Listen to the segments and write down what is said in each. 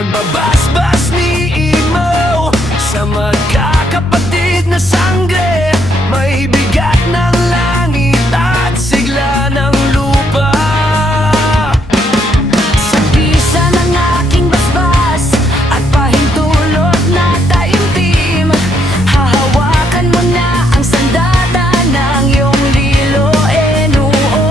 pagbabasbas ni Imo sa magkakapatid na sangre. May bigat ng langit at sigla ng lupa. Sa bisa ng aking basbas at pahintulot na taimtim, hahawakan mo na ang sandata ng iyong liloenuo.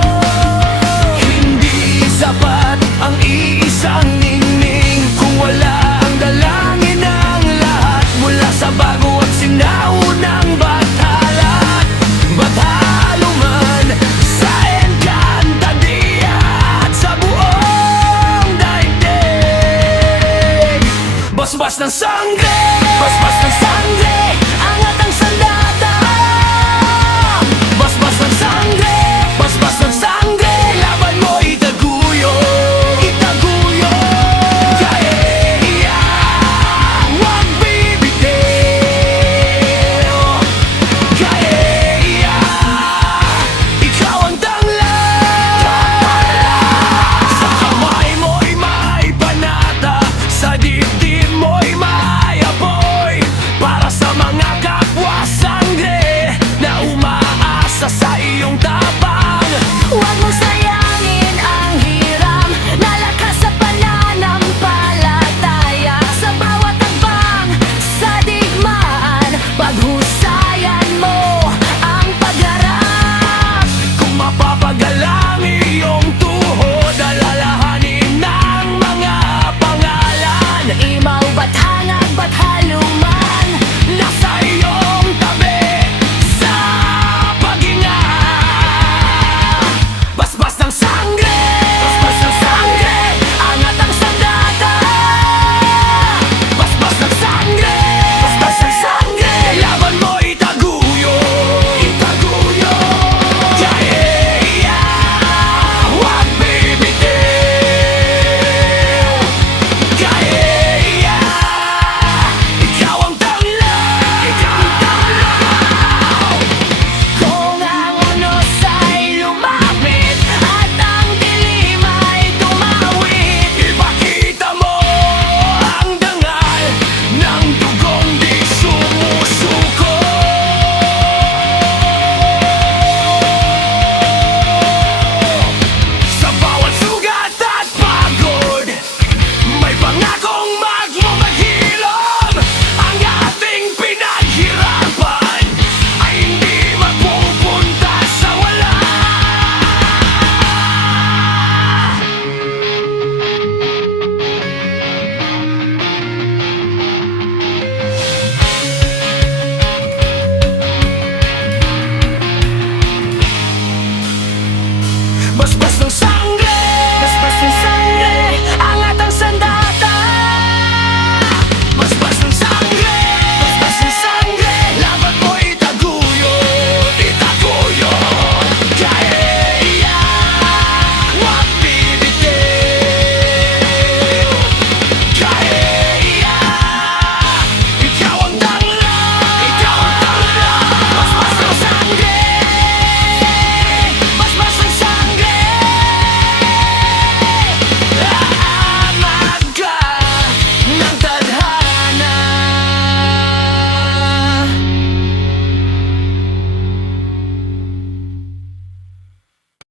Hindi sapat ang iisang ningning kung wala ang dalangin ng lahat mula sa bago at sinaunang bathala. Batalo man sa Encantadia at sa buong daigdig, basbas ng sangre.